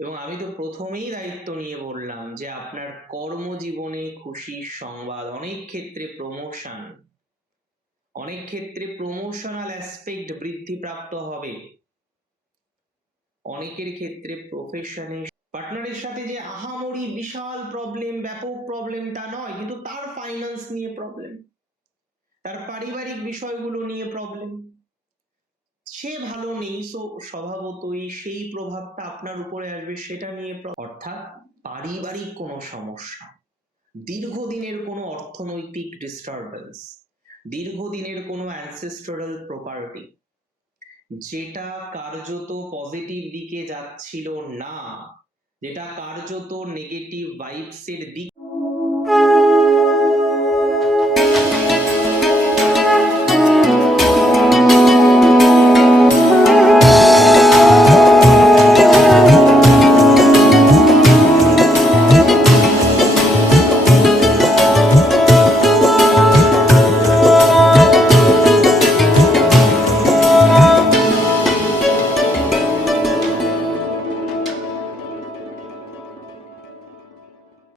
এবং আমি তো প্রথমেই দায়িত্ব নিয়ে বললাম যে আপনার কর্মজীবনে খুশির সংবাদ, অনেক ক্ষেত্রে প্রমোশন, অনেক ক্ষেত্রে প্রমোশনাল অ্যাসপেক্ট বৃদ্ধিপ্রাপ্ত হবে, অনেকের ক্ষেত্রে প্রফেশনে পার্টনারের সাথে যে আহামরি বিশাল প্রবলেম, ব্যাপক প্রবলেম তা নয়, কিন্তু তার ফাইন্যান্স নিয়ে প্রবলেম, তার পারিবারিক বিষয়গুলো নিয়ে প্রবলেম, সে ভালো নেই, সো স্বভাবতই সেই প্রভাবটা আপনার উপরে আসবে, সেটা নিয়ে অর্থাৎ পারিবারিক কোনো সমস্যা, দীর্ঘদিনের কোনো অর্থনৈতিক ডিস্টারবেন্স, দীর্ঘদিনের কোনো অ্যানসেস্টরাল প্রপার্টি যেটা কার্যত পজিটিভ দিকে যাচ্ছিল না, যেটা কার্যত নেগেটিভ ভাইবসের দিক।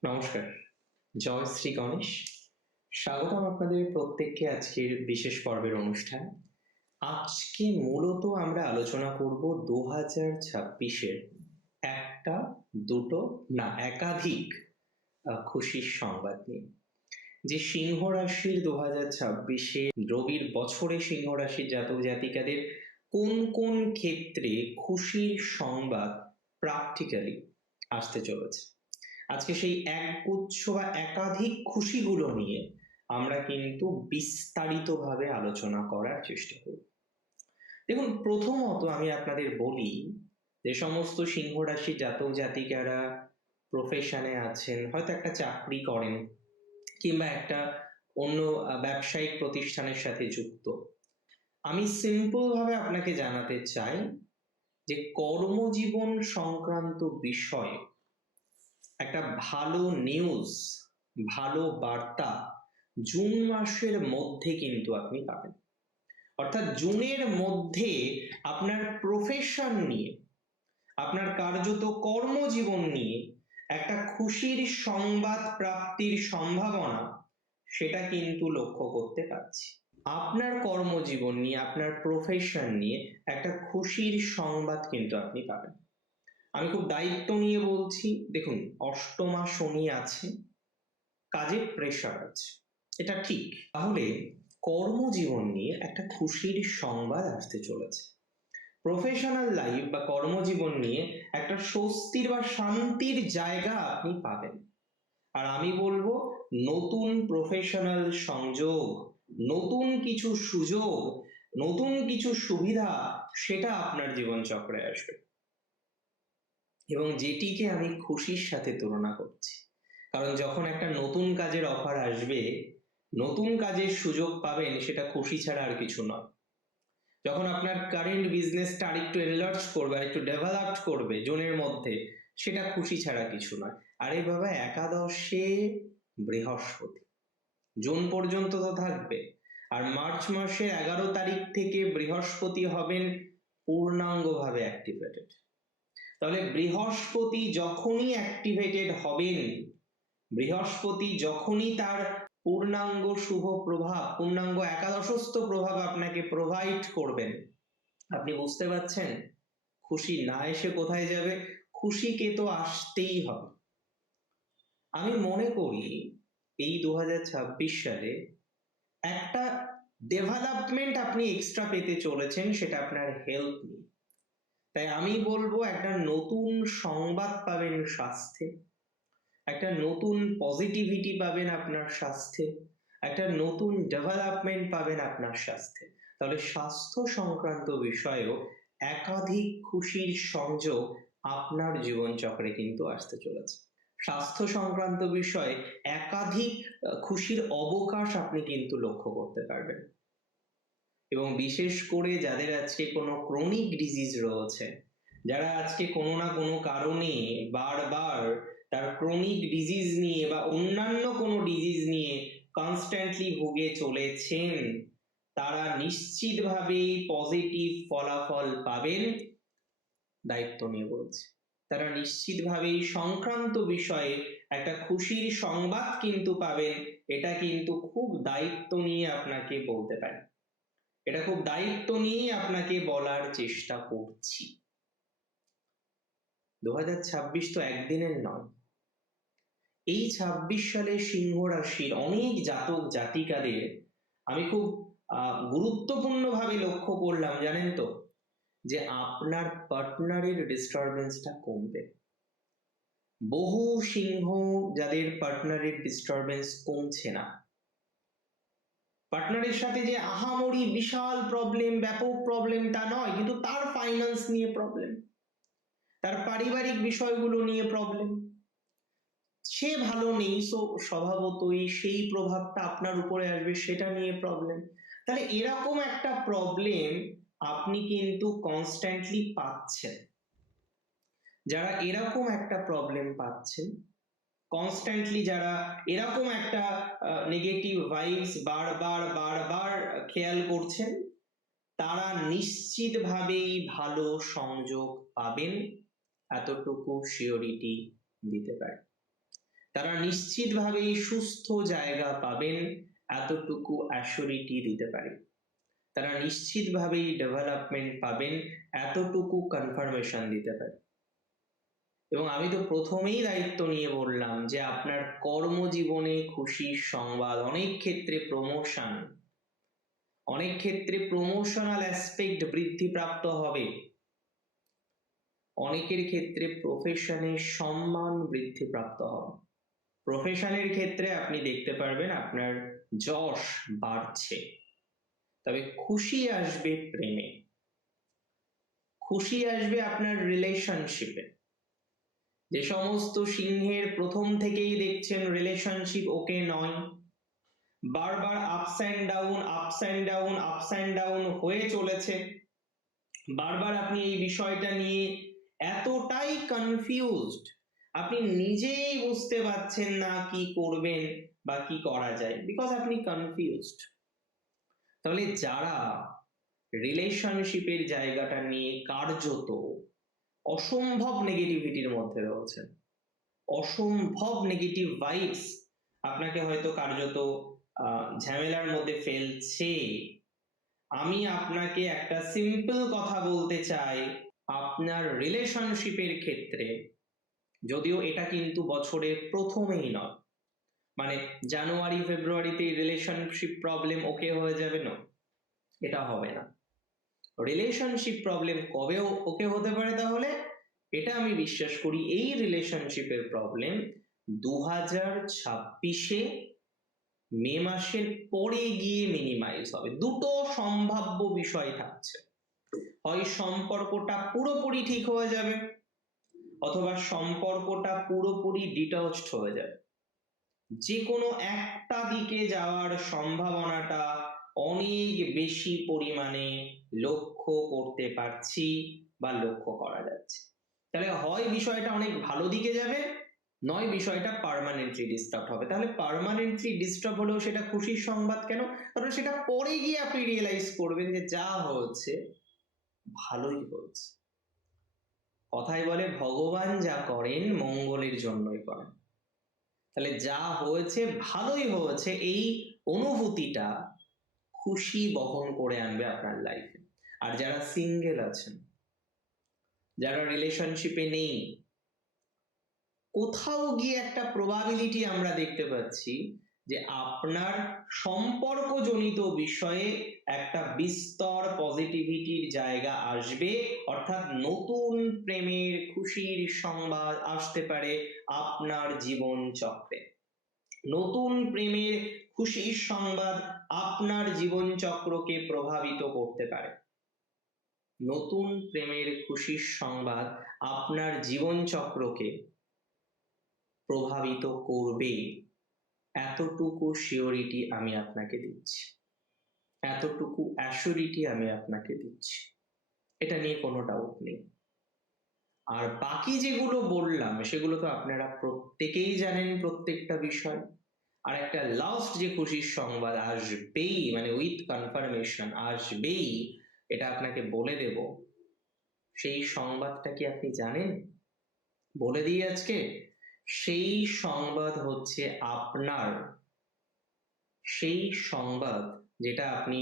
নমস্কার, জয় শ্রী গণেশ। স্বাগতম আপনাদের প্রত্যেককে আজকের বিশেষ পর্বের অনুষ্ঠান। আজকে মূলত আমরা আলোচনা করব 2026-এর একটা, দুটো না একাধিক খুশির সংবাদ নিয়ে। যে সিংহ রাশির 2026-এ রবির বছরে সিংহ রাশির জাতক জাতিকাদের কোন কোন ক্ষেত্রে খুশির সংবাদ প্র্যাকটিক্যালি আসতে চলেছে, আজকে সেই একগুচ্ছ বা একাধিক খুশিগুলো নিয়ে আমরা কিন্তু বিস্তারিতভাবে আলোচনা করার চেষ্টা করব। দেখুন, প্রথমত আমি আপনাদের বলি, যে সমস্ত সিংহ রাশির জাতক জাতিকারা প্রফেশনে আছেন, হয়তো একটা চাকরি করেন কিংবা একটা অন্য ব্যবসায়িক প্রতিষ্ঠানের সাথে যুক্ত, আমি সিম্পল ভাবে আপনাকে জানাতে চাই যে কর্মজীবন সংক্রান্ত বিষয়ে একটা ভালো নিউজ, ভালো বার্তা জুন মাসের মধ্যে কিন্তু আপনি পাবেন। অর্থাৎ জুনের মধ্যে আপনার প্রফেশন নিয়ে, আপনার কার্যত কর্মজীবন নিয়ে একটা খুশির সংবাদ প্রাপ্তির সম্ভাবনা, সেটা কিন্তু লক্ষ্য করতে পারছি। আপনার কর্মজীবন নিয়ে, আপনার প্রফেশন নিয়ে একটা খুশির সংবাদ কিন্তু আপনি পাবেন। আমি খুব দায়িত্ব নিয়ে বলছি, দেখুন অষ্টমা শনি আছে, কাজের প্রেশার আছে, এটা ঠিক। তাহলে কর্মজীবন নিয়ে একটা খুশির সংবাদ আসতে চলেছে। প্রফেশনাল লাইফ বা কর্মজীবন নিয়ে একটা স্বস্তির বা শান্তির জায়গা আপনি পাবেন। আর আমি বলবো, নতুন প্রফেশনাল সংযোগ, নতুন কিছু সুযোগ, নতুন কিছু সুবিধা, সেটা আপনার জীবনচক্রে আসবে, এবং যেটিকে আমি খুশির সাথে তুলনা করছি। কারণ যখন একটা নতুন কাজের অফার আসবে, নতুন কাজের সুযোগ পাবেন, সেটা খুশি ছাড়া আর কিছু নয়। যখন আপনার কারেন্ট বিজনেসটা আরেকটু এনলার্জ করবে, আরেকটু ডেভেলপড করবে জোনের মধ্যে, সেটা খুশি ছাড়া কিছু নয়। আরে বাবা, একাদশে বৃহস্পতি জুন পর্যন্ত তো থাকবে, আর মার্চ মাসের 11 তারিখ থেকে বৃহস্পতি হবেন পূর্ণাঙ্গভাবে অ্যাক্টিভেটেড। তাহলে বৃহস্পতি যখনই অ্যাক্টিভেটেড হবেন, বৃহস্পতি যখনই তার পূর্ণাঙ্গ শুভ প্রভাব, পূর্ণাঙ্গ একাদশস্থ প্রভাব আপনাকে প্রোভাইড করবেন, আপনি বুঝতে পারছেন খুশি না এসে কোথায় যাবে? খুশিকে তো আসতেই হবে। আমি মনে করি এই 2026 সালে একটা ডেভেলপমেন্ট আপনি এক্সট্রা পেতে চলেছেন, সেটা আপনার হেলথ নিয়ে। তাই আমি বলবো, একটা নতুন সংবাদ পাবেন স্বাস্থ্যে, একটা নতুন পজিটিভিটি পাবেন আপনার স্বাস্থ্যে, একটা নতুন ডেভেলপমেন্ট পাবেন আপনার স্বাস্থ্যে। তাহলে স্বাস্থ্য সংক্রান্ত বিষয়েও একাধিক খুশির সংযোগ আপনার জীবনচক্রে কিন্তু আসতে চলেছে। স্বাস্থ্য সংক্রান্ত বিষয়ে একাধিক খুশির অবকাশ আপনি কিন্তু লক্ষ্য করতে পারবেন। এবং বিশেষ করে যাদের আজকে কোনো ক্রনিক ডিজিজ রয়েছে, যারা আজকে কোনো না কোনো কারণে বারবার তার ক্রনিক ডিজিজ নিয়ে বা অন্যান্য কোনো ডিজিজ নিয়ে কনস্ট্যান্টলি ভুগে চলেছেন, তারা নিশ্চিতভাবেই পজিটিভ ফলাফল পাবেন, দায়িত্ব নিয়ে বলছি। তারা নিশ্চিতভাবেই সংক্রান্ত বিষয়ে একটা খুশির সংবাদ কিন্তু পাবেন। এটা কিন্তু খুব দায়িত্ব নিয়ে আপনাকে বলতে পারি, এটা খুব দায়িত্ব নিয়ে আপনাকে বলার চেষ্টা করছি। 2026 তো একদিনের নয়। এই 26 সালে সিংহ রাশির অনেক জাতক জাতিকাদের আমি খুব গুরুত্বপূর্ণ ভাবে লক্ষ্য করলাম, জানেন তো, যে আপনার পার্টনারের ডিস্টারবেন্সটা কমবে। বহু সিংহ যাদের পার্টনারের ডিস্টারবেন্স কমছে না, পার্টনারের সাথে যে আহামরি বিশাল প্রবলেম, ব্যাপক প্রবলেম তা নয়, কিন্তু তার ফাইন্যান্স নিয়ে প্রবলেম, তার পারিবারিক বিষয়গুলো নিয়ে প্রবলেম, সে ভালো নেই, সো স্বভাবতই সেই প্রভাবটা আপনার উপরে আসবে, সেটা নিয়ে প্রবলেম। তাহলে এরকম একটা প্রবলেম আপনি কিন্তু কনস্ট্যান্টলি পাচ্ছেন। যারা এরকম একটা প্রবলেম পাচ্ছেন কনস্ট্যান্টলি, যারা এরকম একটা নেগেটিভ ভাইবস বারবার বারবার খেয়াল করছেন, তারা নিশ্চিতভাবেই ভালো সংযোগ পাবেন, এতটুকু শিওরিটি দিতে পারে। তারা নিশ্চিতভাবেই সুস্থ জায়গা পাবেন, এতটুকু অ্যাসিউরিটি দিতে পারে। তারা নিশ্চিতভাবেই ডেভেলপমেন্ট পাবেন, এতটুকু কনফার্মেশন দিতে পারে। এবং আমি তো প্রথমেই দায়িত্ব নিয়ে বললাম যে আপনার কর্মজীবনে খুশির সংবাদ, অনেক ক্ষেত্রে প্রমোশন, অনেক ক্ষেত্রে প্রমোশনাল অ্যাসপেক্ট বৃদ্ধিপ্রাপ্ত হবে, অনেকের ক্ষেত্রে প্রফেশনে সম্মান বৃদ্ধিপ্রাপ্ত হবে। প্রফেশনের ক্ষেত্রে আপনি দেখতে পারবেন আপনার যশ বাড়ছে। তবে খুশি আসবে প্রেমে, খুশি আসবে আপনার রিলেশনশিপে। যে সমস্ত সিংহের প্রথম থেকেই দেখছেন রিলেশনশিপ ওকে নয়, বারবার ups and down ups and down ups and down হয়ে চলেছে, বারবার আপনি এই বিষয়টা নিয়ে এতটাই কনফিউজড, আপনি নিজেই বুঝতে পারছেন না কি করবেন বা কি করা যায়, বিকজ আপনি কনফিউজড। তাহলে যারা রিলেশনশিপের জায়গাটা নিয়ে কার্যত অসম্ভব নেগেটিভিটির মধ্যে রয়েছেন, অসম্ভব নেগেটিভ ভাইবস আপনাকে হয়তো কার্যত ঝামেলার মধ্যে ফেলছে, আমি আপনাকে একটা সিম্পল কথা বলতে চাই, আপনার রিলেশনশিপের ক্ষেত্রে, যদিও এটা কিন্তু বছরের প্রথমেই নয়, মানে জানুয়ারি ফেব্রুয়ারিতে রিলেশনশিপ প্রবলেম ওকে হয়ে যাবে না, এটা হবে না। রিলেশনশিপ প্রবলেম কবে ওকে হতে পারে তাহলে? এটা আমি বিশ্বাস করি এই রিলেশনশিপের প্রবলেম 2026-এ মে মাসের পরে গিয়ে মিনিমাইজ হবে। দুটো সম্ভাব্য বিষয় থাকছে, হয় সম্পর্কটা পুরোপুরি ঠিক হয়ে যাবে, অথবা সম্পর্কটা পুরোপুরি ডিটাচড হয়ে যাবে। যে কোনো একটা দিকে যাওয়ার সম্ভাবনাটা অনেক বেশি পরিমাণে লক্ষ্য করতে পারছি বা লক্ষ্য করা যাচ্ছে। তাহলে হয় বিষয়টা অনেক ভালো দিকে যাবে, নয় বিষয়টা পার্মানেন্টলি ডিস্টার্ব হবে। তাহলে পার্মানেন্টলি ডিস্টার্ব হলেও সেটা খুশির সংবাদ কেন? কারণ সেটা পরে গিয়ে আপনি রিয়েলাইজ করবেন যে যা হচ্ছে ভালোই হচ্ছে। কথায় বলে ভগবান যা করেন মঙ্গলের জন্যই করেন। তাহলে যা হয়েছে ভালোই হয়েছে, এই অনুভূতিটা খুশি বহন করে আনবে আপনার লাইফে। আর যারা সিঙ্গেল আছেন, যারা রিলেশনশিপে নেই, কোথাও গিয়ে একটা প্রবাবিলিটি আমরা দেখতে পাচ্ছি যে আপনার সম্পর্কজনিত বিষয়ে একটা বিস্তর পজিটিভিটির জায়গা আসবে, অর্থাৎ নতুন প্রেমের খুশির সংবাদ আসতে পারে আপনার জীবন চক্রে। নতুন প্রেমের খুশির সংবাদ আপনার জীবন চক্রকে প্রভাবিত করতে পারে। নতুন প্রেমের খুশির সংবাদ আপনার জীবন চক্রকে প্রভাবিত করবে, এতটুকু শিওরিটি আমি আপনাকে দিচ্ছি, এতটুকু অ্যাসিউরিটি আমি আপনাকে দিচ্ছি, এটা নিয়ে কোনো ডাউট নেই। আর বাকি যেগুলো বললাম সেগুলো তো আপনারা প্রত্যেকেই জানেন, প্রত্যেকটা বিষয়। আর একটা লাস্ট যে খুশির সংবাদ আসবেই, মানে উইথ কনফার্মেশন আসবেই, এটা আপনাকে বলে দেব, সেই সংবাদটা কি আপনি জানেন? বলে দিই আজকে সেই সংবাদ হচ্ছে আপনার, সেই সংবাদ যেটা আপনি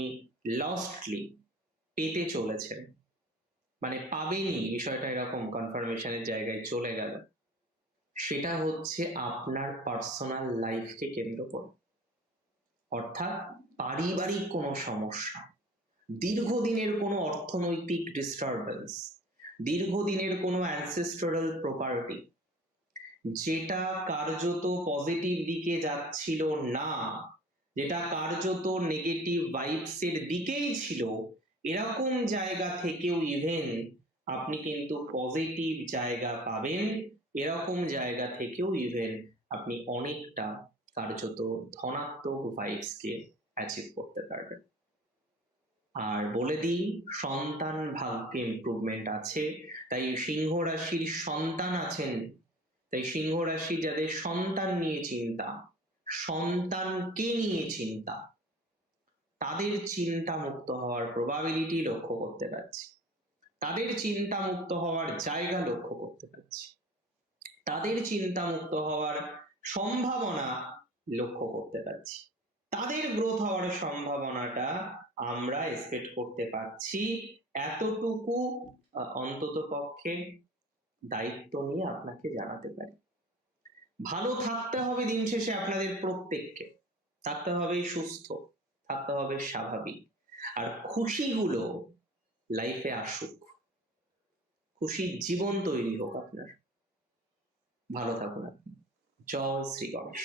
লস্টলি পেতে চলেছেন, মানে পাবেনই, বিষয়টা এরকম কনফার্মেশনের জায়গায় চলে গেল, সেটা হচ্ছে আপনার পার্সোনাল লাইফকে কেন্দ্র করে। অর্থাৎ পারিবারিক কোনো সমস্যা, দীর্ঘদিনের কোনো অর্থনৈতিক ডিস্টারবেন্স, দীর্ঘদিনের কোনো অ্যানসেস্টরাল প্রপার্টি যেটা কার্যত পজিটিভ দিকে যাচ্ছিল না, যেটা কার্যত নেগেটিভ ভাইবসের দিকেই ছিল, এরকম জায়গা থেকেও ইভেন আপনি কিন্তু পজিটিভ জায়গা পাবেন, এরকম জায়গা থেকেও ইভেন আপনি অনেকটা কার্যত ধনাত্মক ভাইবসকে অ্যাচিভ করতে পারবেন। আর বলে দিই, সন্তান ভাগ্যে ইমপ্রুভমেন্ট আছে, তাই সিংহ রাশির সন্তান আছেন, তাই সিংহ রাশি যাদের সন্তান নিয়ে চিন্তা, সন্তানকে নিয়ে চিন্তা, তাদের চিন্তা মুক্ত হওয়ার প্রবাবিলিটি লক্ষ্য করতে পারছি, তাদের চিন্তা মুক্ত হওয়ার জায়গা লক্ষ্য করতে পারছি, তাদের চিন্তা মুক্ত হওয়ার সম্ভাবনা লক্ষ্য করতে পারছি, তাদের গ্রোথ হওয়ার সম্ভাবনাটা আমরা এক্সপেক্ট করতে পারছি। এতটুকু অন্তত পক্ষে দায়িত্ব নিয়ে আপনাকে জানাতে পারি। ভালো থাকতে হবে দিন শেষে আপনাদের প্রত্যেককে, থাকতে হবে সুস্থ, থাকতে হবে স্বাভাবিক, আর খুশিগুলো লাইফে আসুক, খুশির জীবন তৈরি হোক আপনার। ভালো থাকুন আপনি। জয় শ্রী গণেশ।